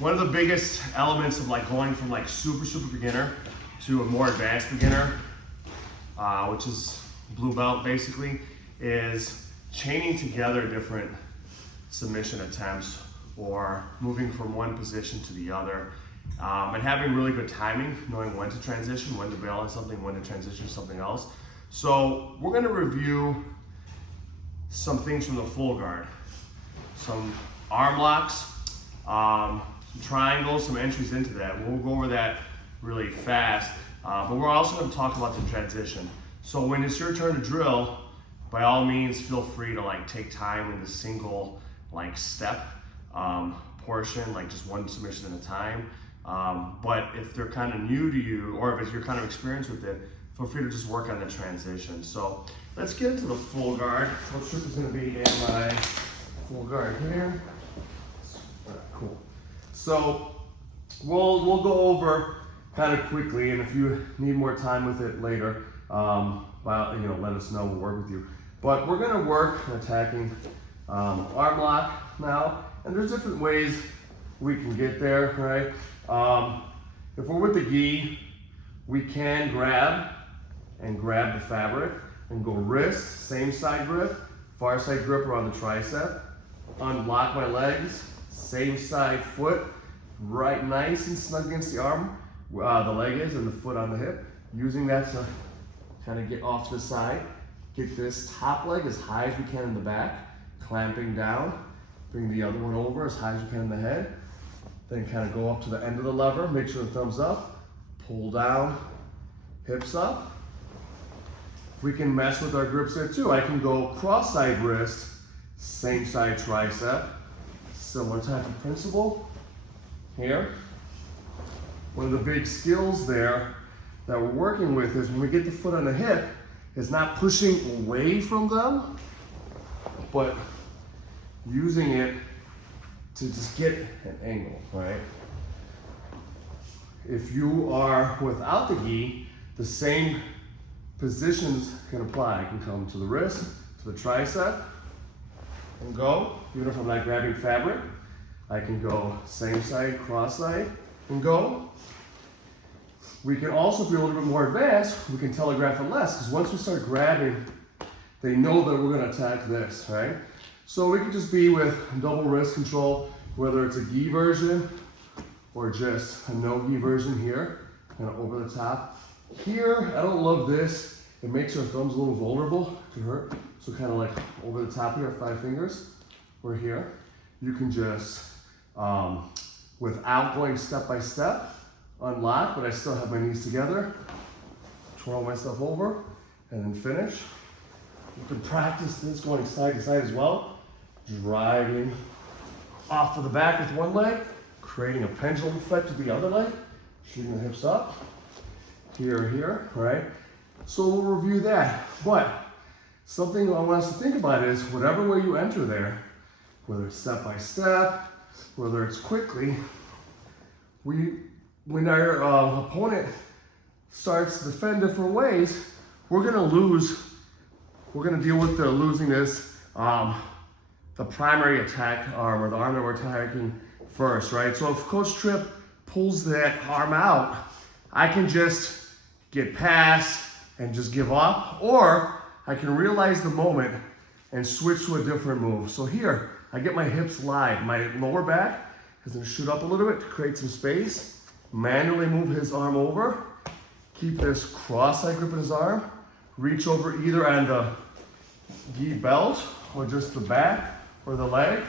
one of the biggest elements of like going from like super beginner to a more advanced beginner, which is blue belt basically, is chaining together different submission attempts or moving from one position to the other, and having really good timing, knowing when to transition, when to bail on something, when to transition to something else. So we're going to review some things from the full guard, some arm locks, some triangles, some entries into that. We'll go over that really fast, but we're also going to talk about the transition. So when it's your turn to drill, by all means, feel free to like take time in the single like step portion, like just one submission at a time. But if they're kind of new to you, or if you're kind of experienced with it, feel free to just work on the transition. So let's get into the full guard. Coach Tripp is going to be in my full guard here. All right, cool. So we'll go over kind of quickly, and if you need more time with it later, well, you know, let us know. We'll work with you. But we're going to work on attacking arm lock now, and there's different ways we can get there, right? If we're with the gi, we can grab the fabric and go wrist, same side grip, far side grip around the tricep, unlock my legs, same side foot, right nice and snug against the arm, the leg is, and the foot on the hip, using that to kind of get off to the side, get this top leg as high as we can in the back, clamping down, bring the other one over as high as we can in the head, then kind of go up to the end of the lever, make sure the thumb's up, pull down, hips up. We can mess with our grips there too. I can go cross-side wrist, same side tricep, similar type of principle here. One of the big skills there that we're working with is when we get the foot on the hip, is not pushing away from them, but using it to just get an angle, right? If you are without the gi, the same positions can apply. I can come to the wrist, to the tricep, and go. Even if I'm not grabbing fabric, I can go same side, cross side, and go. We can also, if you're a little bit more advanced, we can telegraph it less, because once we start grabbing, they know that we're going to attack this, right? So we could just be with double wrist control, whether it's a gi version or just a no gi version here, kind of over the top. Here, I don't love this. It makes our thumbs a little vulnerable to hurt. So kind of like over the top here, 5 fingers, or here. You can just, without going step by step, unlock, but I still have my knees together, twirl myself over, and then finish. You can practice this going side to side as well, driving off to the back with one leg, creating a pendulum effect with the other leg, shooting the hips up, here, right? So we'll review that. But something I want us to think about is whatever way you enter there, whether it's step by step, whether it's quickly, when our opponent starts to defend different ways, we're gonna deal with the losing this, the primary attack arm, or the arm that we're attacking first, right? So if Coach Tripp pulls that arm out, I can just get past and just give up, or I can realize the moment and switch to a different move. So here, I get my hips live, my lower back is gonna shoot up a little bit to create some space, manually move his arm over, keep this cross-side grip in his arm, reach over either on the gi belt or just the back or the leg,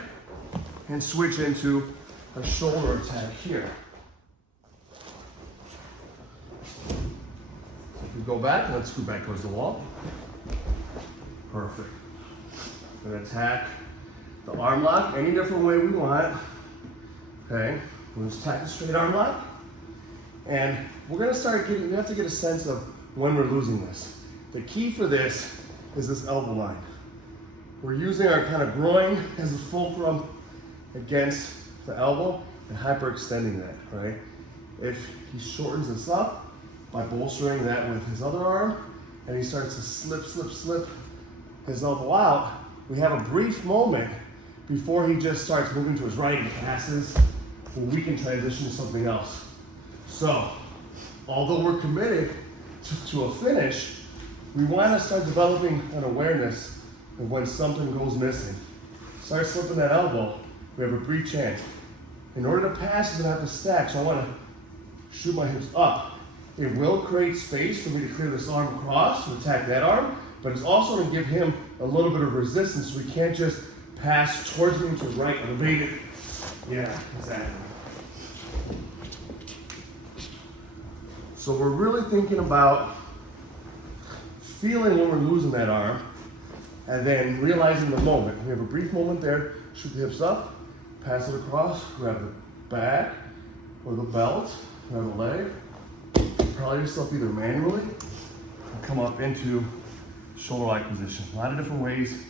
and switch into a shoulder attack here. So if we go back, let's scoot back towards the wall. Perfect. We're gonna attack the arm lock any different way we want. Okay, we'll just attack the straight arm lock. And we're gonna start getting, we have to get a sense of when we're losing this. The key for this is this elbow line. We're using our kind of groin as a fulcrum against the elbow and hyperextending that, right? If he shortens this up by bolstering that with his other arm, and he starts to slip his elbow out, we have a brief moment before he just starts moving to his right and passes where we can transition to something else. So, although we're committed to a finish, we want to start developing an awareness of when something goes missing. Start slipping that elbow, we have a brief chance. In order to pass, you're gonna have to stack, so I want to shoot my hips up. It will create space for me to clear this arm across to attack that arm, but it's also going to give him a little bit of resistance, so we can't just pass towards him to right, evade it. Yeah, exactly. So we're really thinking about feeling when we're losing that arm, and then realizing the moment. We have a brief moment there, shoot the hips up, pass it across, grab the back or the belt, grab the leg, propel yourself either manually or come up into shoulder-like position. A lot of different ways